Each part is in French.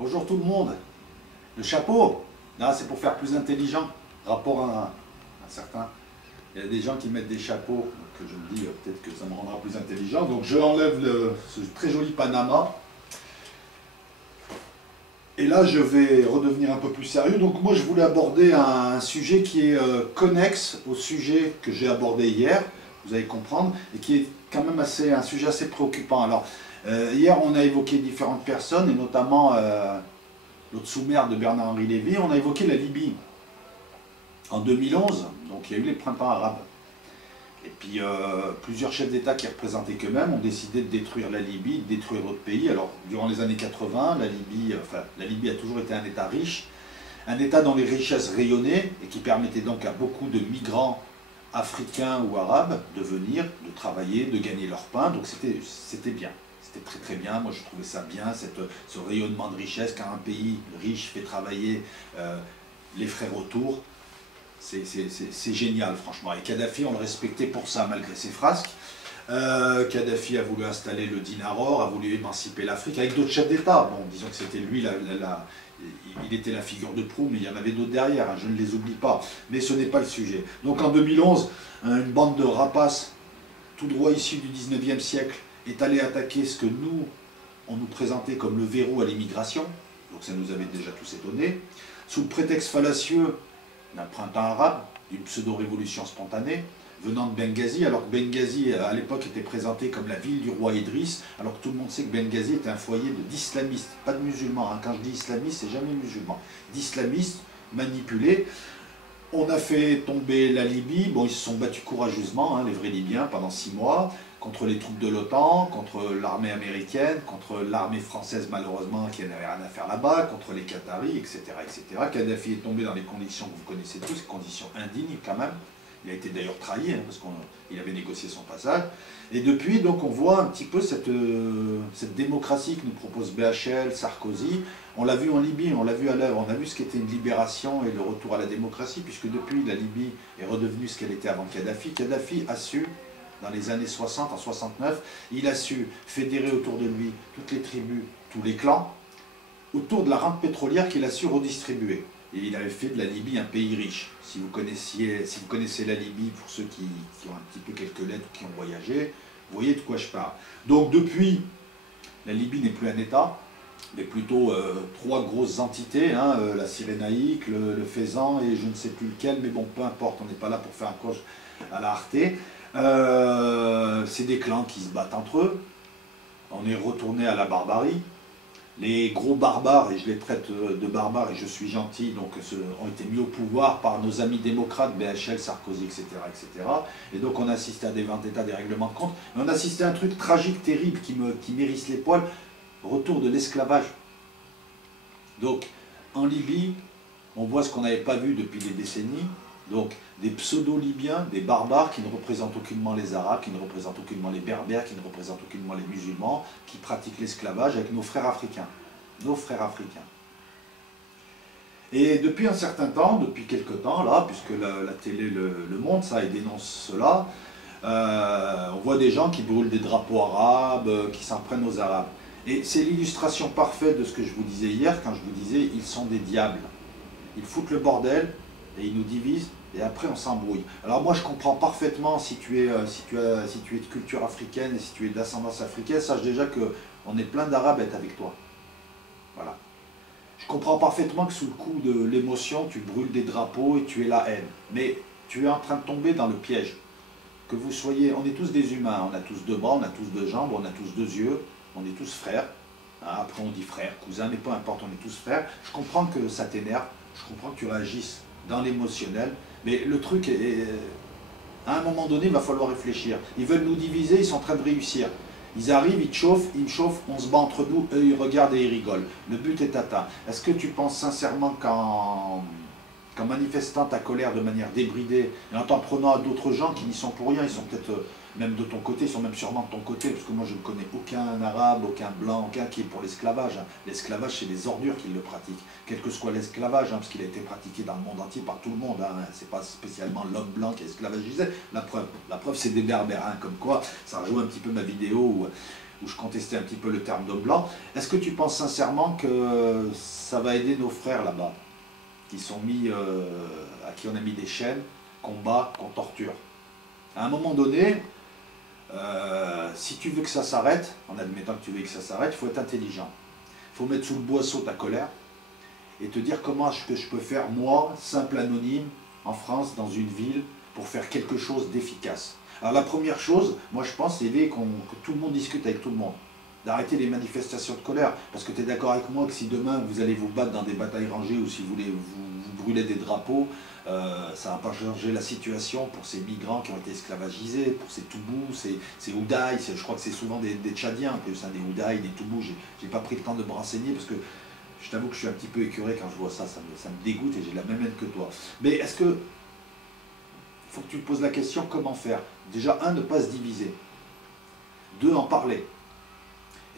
Bonjour tout le monde. Le chapeau, là c'est pour faire plus intelligent, rapport à certains. Il y a des gens qui mettent des chapeaux, que je me dis peut-être que ça me rendra plus intelligent. Donc je enlève ce très joli Panama. Et là je vais redevenir un peu plus sérieux. Donc moi je voulais aborder un sujet qui est connexe au sujet que j'ai abordé hier, vous allez comprendre, et qui est quand même un sujet assez préoccupant. Alors hier on a évoqué différentes personnes, et notamment l'autre sous-maire de Bernard-Henri Lévy, on a évoqué la Libye. En 2011, donc il y a eu les printemps arabes. Et puis plusieurs chefs d'État qui représentaient qu'eux-mêmes ont décidé de détruire la Libye, de détruire d'autres pays. Alors durant les années 80, la Libye a toujours été un État riche, un État dont les richesses rayonnaient et qui permettait donc à beaucoup de migrants africains ou arabes de venir, de travailler, de gagner leur pain. Donc c'était bien. C'était très très bien, moi je trouvais ça bien, ce rayonnement de richesse, car un pays riche fait travailler les frères autour, c'est génial franchement. Et Kadhafi, on le respectait pour ça malgré ses frasques. Kadhafi a voulu installer le dinar-or, a voulu émanciper l'Afrique avec d'autres chefs d'État. Bon, disons que c'était lui, il était la figure de proue, mais il y en avait d'autres derrière, hein, je ne les oublie pas. Mais ce n'est pas le sujet. Donc en 2011, une bande de rapaces, tout droit issus du 19e siècle, est allé attaquer ce que nous, on nous présentait comme le verrou à l'immigration, donc ça nous avait déjà tous étonnés, sous le prétexte fallacieux d'un printemps arabe, d'une pseudo-révolution spontanée, venant de Benghazi, alors que Benghazi à l'époque était présenté comme la ville du roi Idriss, alors que tout le monde sait que Benghazi était un foyer d'islamistes, pas de musulmans, hein. Quand je dis islamiste, c'est jamais musulman, d'islamistes manipulés. On a fait tomber la Libye, bon ils se sont battus courageusement, hein, les vrais Libyens, pendant 6 mois, contre les troupes de l'OTAN, contre l'armée américaine, contre l'armée française malheureusement qui n'avait rien à faire là-bas, contre les Qataris, etc., etc. Kadhafi est tombé dans des conditions que vous connaissez tous, conditions indignes quand même. Il a été d'ailleurs trahi, hein, parce qu'il avait négocié son passage. Et depuis, donc, on voit un petit peu cette démocratie que nous propose BHL, Sarkozy. On l'a vu en Libye, on l'a vu à l'œuvre, on a vu ce qu'était une libération et le retour à la démocratie, puisque depuis, la Libye est redevenue ce qu'elle était avant Kadhafi. Kadhafi a su, dans les années 60, en 69, il a su fédérer autour de lui toutes les tribus, tous les clans, autour de la rente pétrolière qu'il a su redistribuer. Et il avait fait de la Libye un pays riche. Si vous connaissez la Libye, pour ceux qui ont un petit peu quelques lettres ou qui ont voyagé, vous voyez de quoi je parle. Donc depuis, la Libye n'est plus un État, mais plutôt 3 grosses entités, hein, la Cyrénaïque, le Faisan et je ne sais plus lequel, mais bon, peu importe, on n'est pas là pour faire un coche à la Arte. C'est des clans qui se battent entre eux. On est retourné à la barbarie. Les gros barbares, et je les traite de barbares et je suis gentil, donc ont été mis au pouvoir par nos amis démocrates, BHL, Sarkozy, etc., etc. Et donc on assiste à des ventes d'État, des règlements de compte. Mais on assiste à un truc tragique, terrible, qui m'hérisse les poils, retour de l'esclavage. Donc en Libye, on voit ce qu'on n'avait pas vu depuis des décennies. Donc des pseudo-libyens, des barbares qui ne représentent aucunement les Arabes, qui ne représentent aucunement les Berbères, qui ne représentent aucunement les musulmans, qui pratiquent l'esclavage avec nos frères africains. Nos frères africains. Et depuis un certain temps, depuis quelque temps, là, puisque la télé le montre, ça, et dénonce cela, on voit des gens qui brûlent des drapeaux arabes, qui s'en prennent aux Arabes. Et c'est l'illustration parfaite de ce que je vous disais hier, quand je vous disais, ils sont des diables. Ils foutent le bordel, et ils nous divisent, et après on s'embrouille. Alors moi je comprends parfaitement si tu es de culture africaine et si tu es d'ascendance africaine, sache déjà qu'on est plein d'Arabes à être avec toi. Voilà. Je comprends parfaitement que sous le coup de l'émotion, tu brûles des drapeaux et tu es la haine. Mais tu es en train de tomber dans le piège. Que vous soyez, on est tous des humains, on a tous 2 bras, on a tous 2 jambes, on a tous 2 yeux, on est tous frères. Après on dit frère, cousin, mais peu importe, on est tous frères. Je comprends que ça t'énerve, je comprends que tu réagisses dans l'émotionnel, mais le truc est, à un moment donné, il va falloir réfléchir. Ils veulent nous diviser, ils sont en train de réussir. Ils arrivent, ils te chauffent, ils me chauffent, on se bat entre nous, eux ils regardent et ils rigolent. Le but est atteint. Est-ce que tu penses sincèrement qu'en manifestant ta colère de manière débridée, et en t'en prenant à d'autres gens qui n'y sont pour rien, ils sont peut-être même de ton côté, ils sont même sûrement de ton côté, parce que moi je ne connais aucun arabe, aucun blanc, aucun qui est pour l'esclavage. L'esclavage, c'est les ordures qui le pratiquent, quel que soit l'esclavage, parce qu'il a été pratiqué dans le monde entier par tout le monde. C'est pas spécialement l'homme blanc qui est esclavagisé. La preuve c'est des berbères, comme quoi, ça rejoint un petit peu ma vidéo où je contestais un petit peu le terme d'homme blanc. Est-ce que tu penses sincèrement que ça va aider nos frères là-bas, qui sont mis, à qui on a mis des chaînes, qu'on bat, qu'on torture? À un moment donné, si tu veux que ça s'arrête, en admettant que tu veux que ça s'arrête, il faut être intelligent. Il faut mettre sous le boisseau ta colère et te dire comment est-ce que je peux faire, moi, simple anonyme, en France, dans une ville, pour faire quelque chose d'efficace. Alors la première chose, moi je pense, c'est que tout le monde discute avec tout le monde. D'arrêter les manifestations de colère. Parce que tu es d'accord avec moi que si demain vous allez vous battre dans des batailles rangées ou si vous voulez vous brûler des drapeaux, ça ne va pas changer la situation pour ces migrants qui ont été esclavagisés, pour ces Toubous, ces Oudaïs, je crois que c'est souvent des Tchadiens, que c'est des Oudaïs, des Toubous, j'ai pas pris le temps de me renseigner parce que je t'avoue que je suis un petit peu écœuré quand je vois ça, ça me dégoûte et j'ai la même haine que toi. Mais est-ce que, il faut que tu te poses la question, comment faire? Déjà, un, ne pas se diviser. Deux, en parler.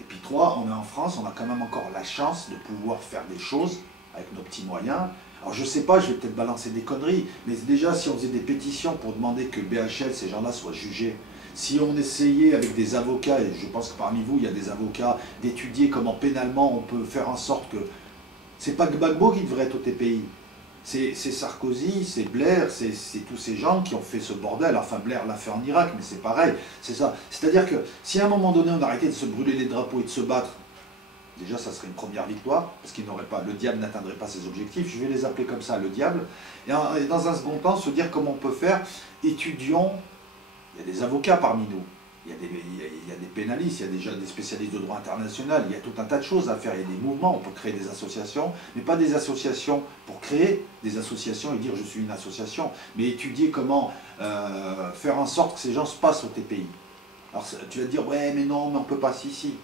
Et puis trois, on est en France, on a quand même encore la chance de pouvoir faire des choses avec nos petits moyens. Alors je sais pas, je vais peut-être balancer des conneries, mais déjà si on faisait des pétitions pour demander que BHL, ces gens-là, soient jugés, si on essayait avec des avocats, et je pense que parmi vous il y a des avocats, d'étudier comment pénalement on peut faire en sorte que... C'est pas Gbagbo qui devrait être au TPI, c'est Sarkozy, c'est Blair, c'est tous ces gens qui ont fait ce bordel. Enfin Blair l'a fait en Irak, mais c'est pareil, c'est ça. C'est-à-dire que si à un moment donné on arrêtait de se brûler les drapeaux et de se battre, déjà, ça serait une première victoire, parce qu'il n'aurait pas, le diable n'atteindrait pas ses objectifs. Je vais les appeler comme ça, le diable. Et dans un second temps, se dire comment on peut faire. Étudions, il y a des avocats parmi nous, il y a des pénalistes, il y a déjà des spécialistes de droit international, il y a tout un tas de choses à faire. Il y a des mouvements, on peut créer des associations, mais pas des associations pour créer des associations et dire je suis une association, mais étudier comment faire en sorte que ces gens se passent au TPI. Alors tu vas te dire, ouais, mais non, mais on ne peut pas, si.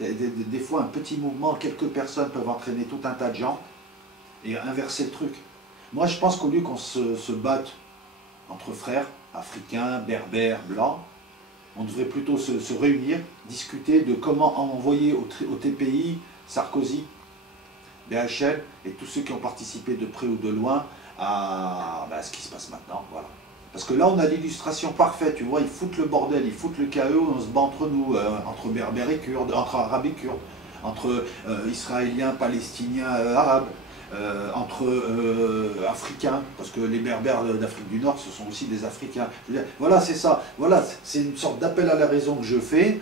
Des fois, un petit mouvement, quelques personnes peuvent entraîner tout un tas de gens et inverser le truc. Moi, je pense qu'au lieu qu'on se batte entre frères, africains, berbères, blancs, on devrait plutôt se réunir, discuter de comment envoyer au TPI Sarkozy, BHL et tous ceux qui ont participé de près ou de loin à ce qui se passe maintenant. Voilà. Parce que là, on a l'illustration parfaite, tu vois, ils foutent le bordel, ils foutent le chaos, on se bat entre nous, entre berbères et kurdes, entre arabes et kurdes, entre israéliens, palestiniens, arabes, entre Africains, parce que les berbères d'Afrique du Nord, ce sont aussi des Africains. Je veux dire, voilà, c'est ça, voilà, c'est une sorte d'appel à la raison que je fais.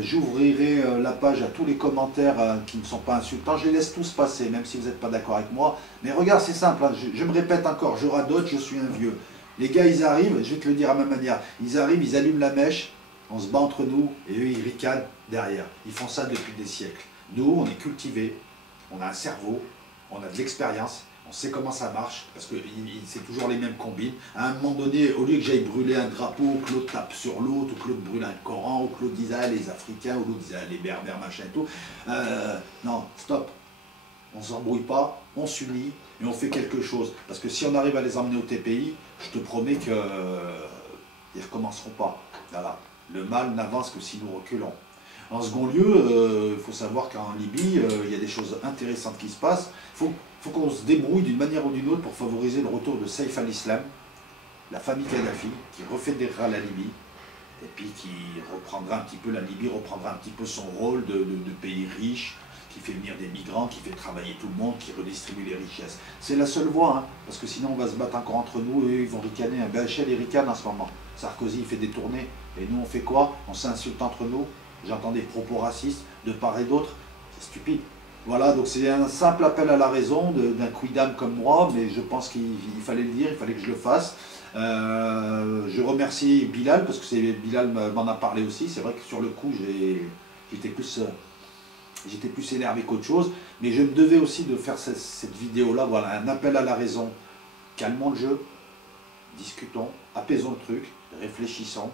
J'ouvrirai la page à tous les commentaires qui ne sont pas insultants, je les laisse tous passer, même si vous n'êtes pas d'accord avec moi. Mais regarde, c'est simple, hein, je me répète encore, je radote, je suis un vieux. Les gars, ils arrivent, je vais te le dire à ma manière, ils arrivent, ils allument la mèche, on se bat entre nous, et eux, ils ricanent derrière. Ils font ça depuis des siècles. Nous, on est cultivés, on a un cerveau, on a de l'expérience, on sait comment ça marche, parce que c'est toujours les mêmes combines. À un moment donné, au lieu que j'aille brûler un drapeau, que l'autre tape sur l'autre, ou que l'autre brûle un Coran, ou que l'autre dise ah, les Africains, ou l'autre dise ah, les Berbères, machin et tout, non, stop. On ne s'embrouille pas, on s'unit et on fait quelque chose. Parce que si on arrive à les emmener au TPI, je te promets qu'ils ne recommenceront pas. Voilà. Le mal n'avance que si nous reculons. En second lieu, il faut savoir qu'en Libye, il y a des choses intéressantes qui se passent. Il faut qu'on se débrouille d'une manière ou d'une autre pour favoriser le retour de Saif al-Islam, la famille Kadhafi, qui refédérera la Libye, et puis qui reprendra un petit peu, la Libye reprendra un petit peu son rôle de pays riche, qui fait venir des migrants, qui fait travailler tout le monde, qui redistribue les richesses. C'est la seule voie, hein, parce que sinon on va se battre encore entre nous et ils vont ricaner. Un BHL et ricane en ce moment. Sarkozy il fait des tournées, et nous on fait quoi? On s'insulte entre nous. J'entends des propos racistes de part et d'autre. C'est stupide. Voilà, donc c'est un simple appel à la raison d'un quidam comme moi, mais je pense qu'il fallait le dire, il fallait que je le fasse. Je remercie Bilal, parce que Bilal m'en a parlé aussi. C'est vrai que sur le coup, j'étais plus énervé qu'autre chose, mais je me devais aussi de faire cette vidéo-là, voilà, un appel à la raison. Calmons le jeu, discutons, apaisons le truc, réfléchissons,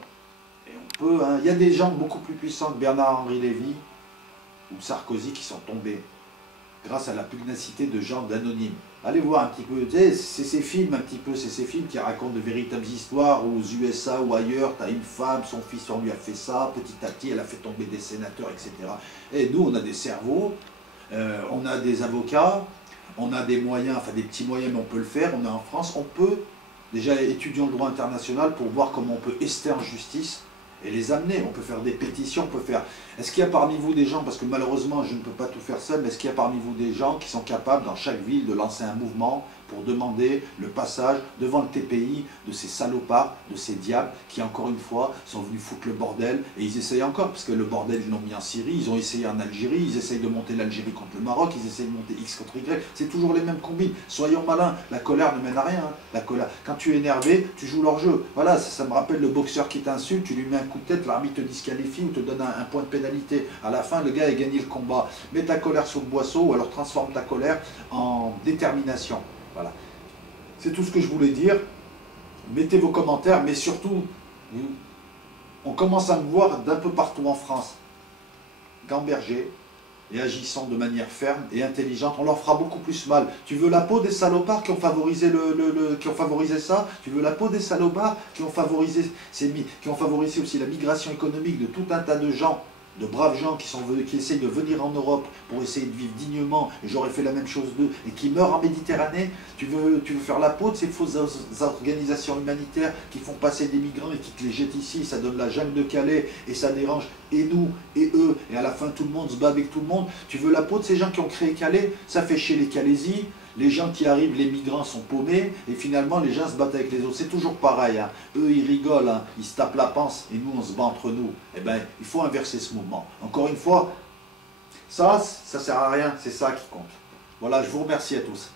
et on peut, hein, il y a des gens beaucoup plus puissants que Bernard-Henri Lévy ou Sarkozy qui sont tombés, grâce à la pugnacité de gens d'anonymes. Allez voir un petit peu, c'est ces films un petit peu, c'est ces films qui racontent de véritables histoires où aux USA ou ailleurs, tu as une femme, son fils, on lui a fait ça, petit à petit, elle a fait tomber des sénateurs, etc. Et nous, on a des cerveaux, on a des avocats, on a des moyens, enfin des petits moyens, mais on peut le faire, on est en France, on peut, déjà étudions le droit international pour voir comment on peut ester en justice et les amener. On peut faire des pétitions, on peut faire... Est-ce qu'il y a parmi vous des gens, parce que malheureusement je ne peux pas tout faire seul, mais est-ce qu'il y a parmi vous des gens qui sont capables dans chaque ville de lancer un mouvement pour demander le passage devant le TPI de ces salopards, de ces diables qui encore une fois sont venus foutre le bordel, et ils essayent encore, parce que le bordel ils l'ont mis en Syrie, ils ont essayé en Algérie, ils essayent de monter l'Algérie contre le Maroc, ils essayent de monter X contre Y, c'est toujours les mêmes combines. Soyons malins, la colère ne mène à rien, hein. La colère, quand tu es énervé, tu joues leur jeu. Voilà, ça me rappelle le boxeur qui t'insulte, tu lui mets un coup de tête, l'arbitre te disqualifie ou te donne un point de pénalité. À la fin, le gars a gagné le combat. Mets ta colère sur le boisseau ou alors transforme ta colère en détermination. Voilà. C'est tout ce que je voulais dire. Mettez vos commentaires, mais surtout, on commence à me voir d'un peu partout en France. Gamberger, et agissant de manière ferme et intelligente, on leur fera beaucoup plus mal. Tu veux la peau des salopards qui ont favorisé, qui ont favorisé ça? Tu veux la peau des salopards qui ont favorisé, qui ont favorisé aussi la migration économique de tout un tas de gens, de braves gens qui essayent de venir en Europe pour essayer de vivre dignement, et j'aurais fait la même chose d'eux, et qui meurent en Méditerranée? Tu veux faire la peau de ces fausses organisations humanitaires qui font passer des migrants et qui te les jettent ici, ça donne la jungle de Calais, et ça dérange et nous, et eux, et à la fin tout le monde se bat avec tout le monde? Tu veux la peau de ces gens qui ont créé Calais? Ça fait chier les Calaisis. Les gens qui arrivent, les migrants sont paumés, et finalement les gens se battent avec les autres. C'est toujours pareil, hein. Eux ils rigolent, hein. Ils se tapent la panse, et nous on se bat entre nous. Eh bien, il faut inverser ce mouvement. Encore une fois, ça sert à rien, c'est ça qui compte. Voilà, je vous remercie à tous.